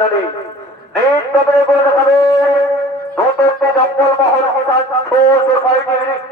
কারণে নৃত্য করে করে দেখাবে নতুন জঙ্গল মহল সোসাইটির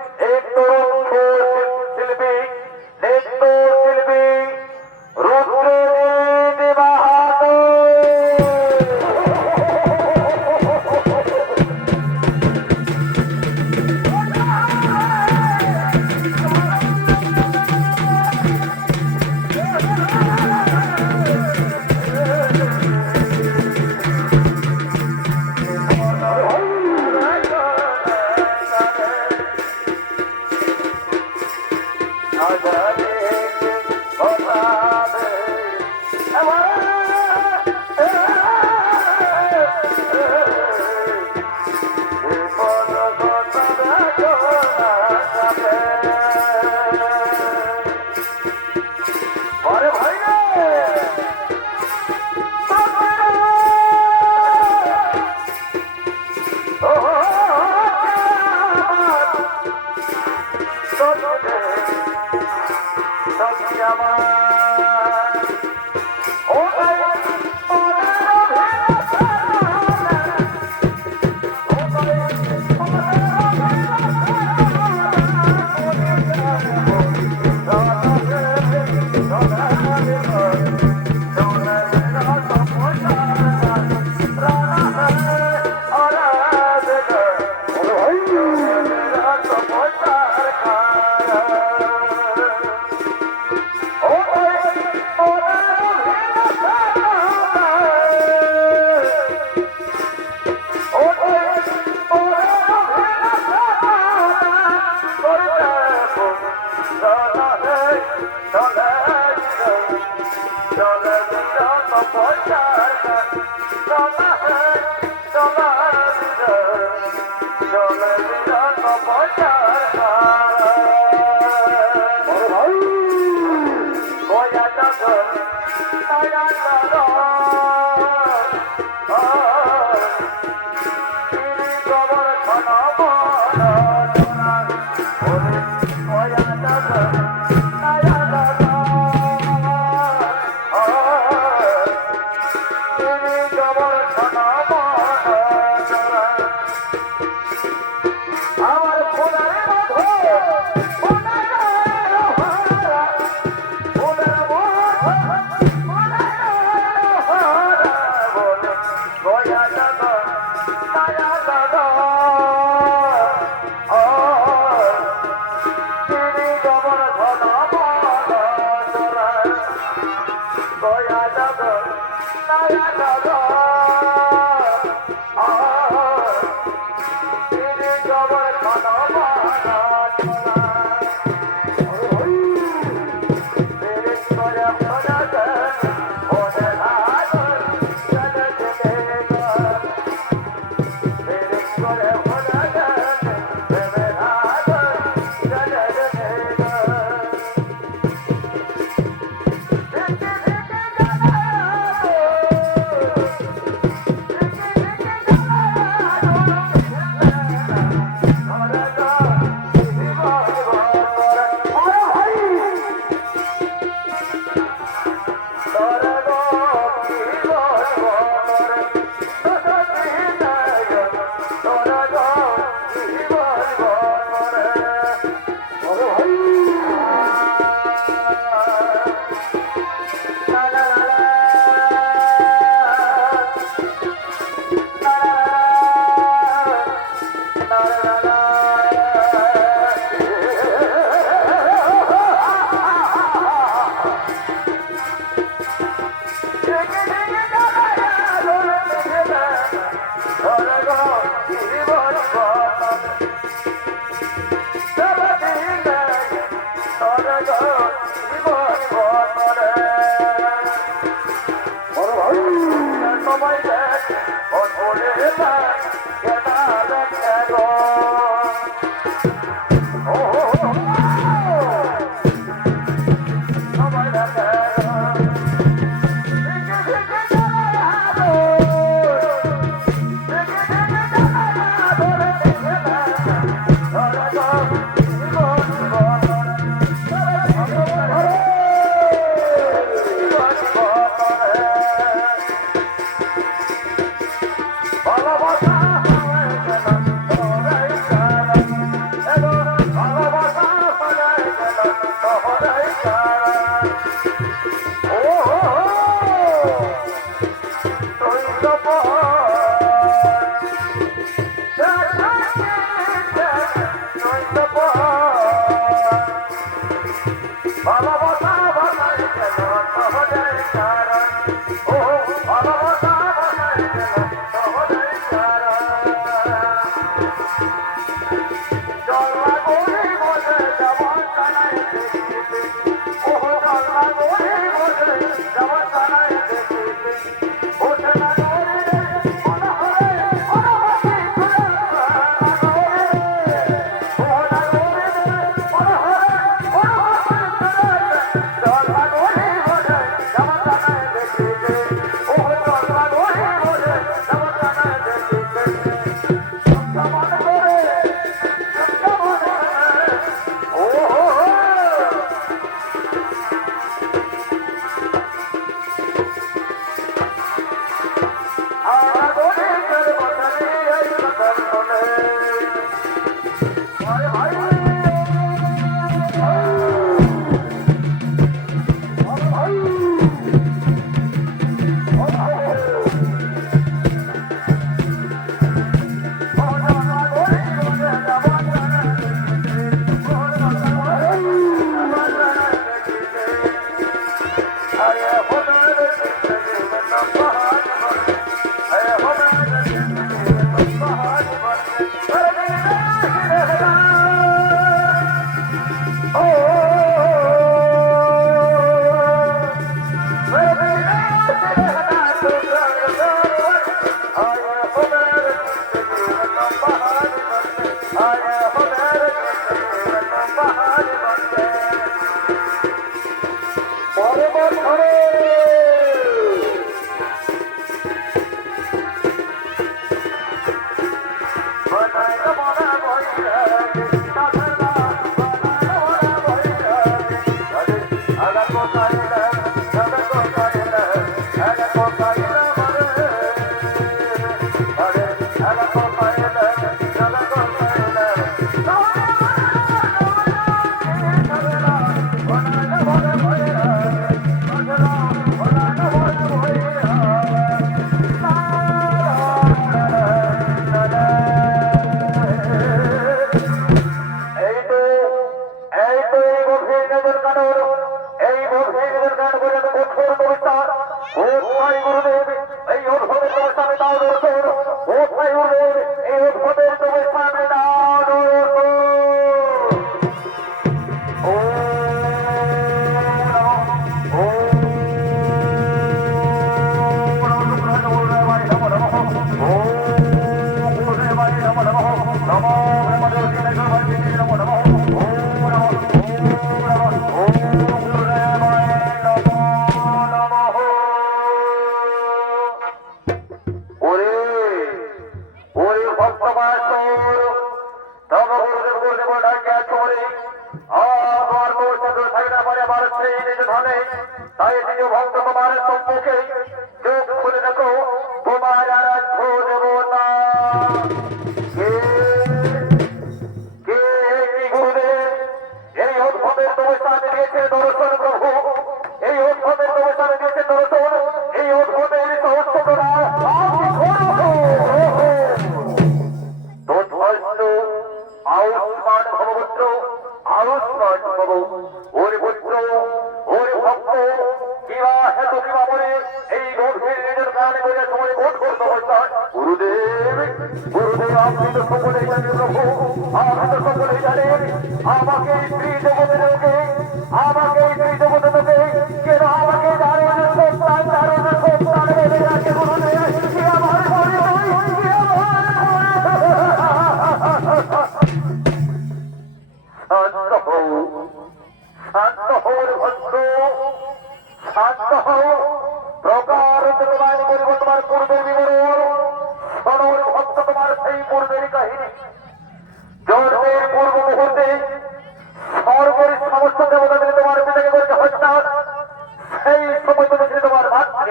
বানানোর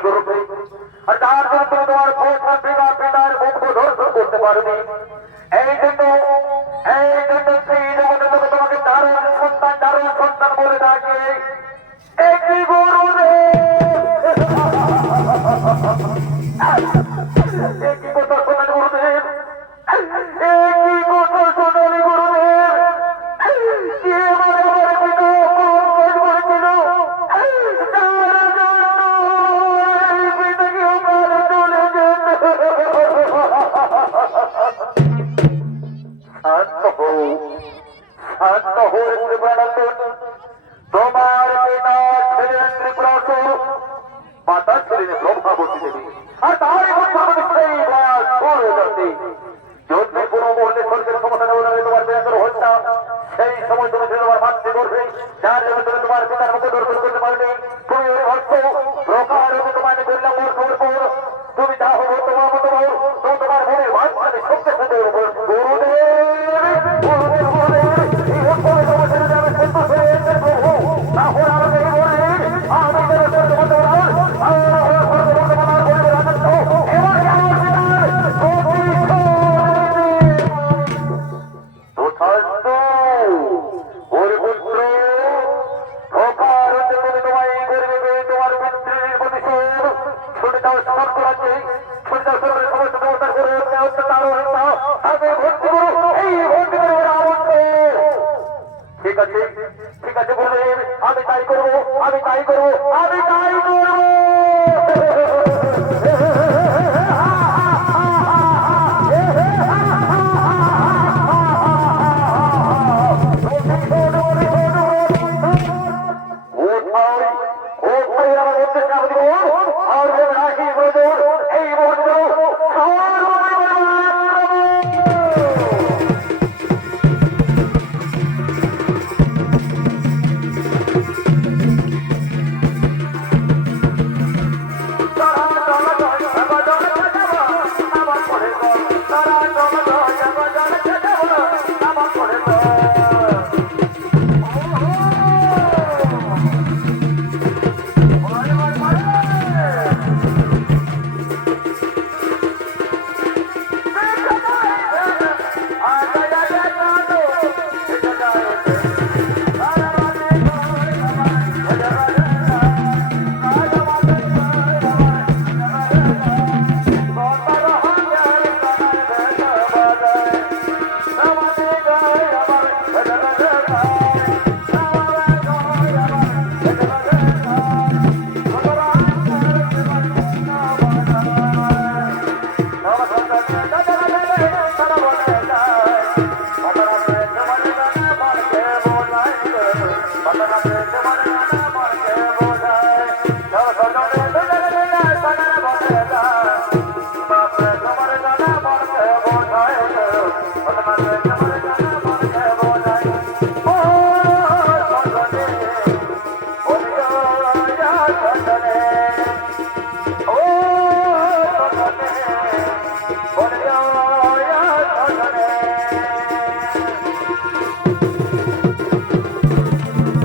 করবে। আর তার জন্য তোমার পিতা পিতার মুখ ধর্ষণ করতে পারবে। ছুটে যাও সর্বের সমস্ত ব্যবস্থা করে অত্যাচার হত্যা তাকে ভর্তি করো এই ভর্তি ঠিক আছে গুরুদেব আমি তাই করব, আমি তাই করব, আমি তাই করব।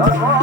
That's all.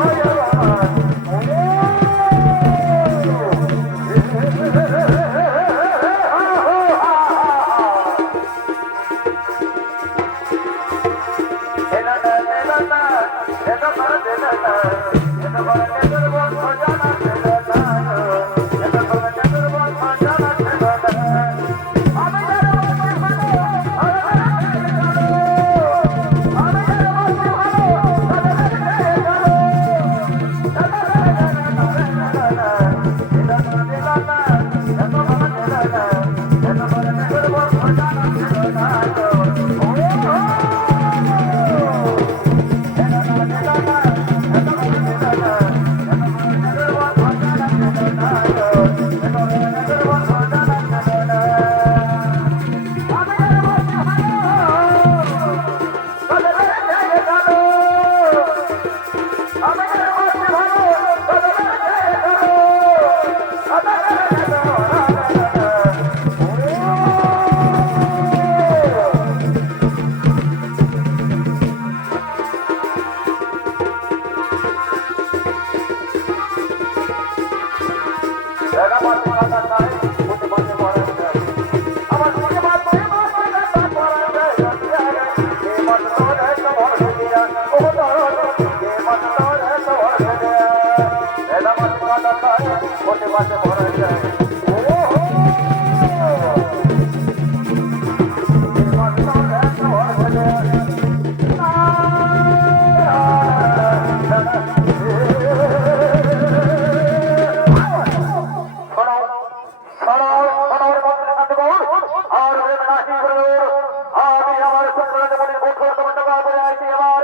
আর আমি আমার সম্মানিত বন্ধু বান্ধব আইছি আমার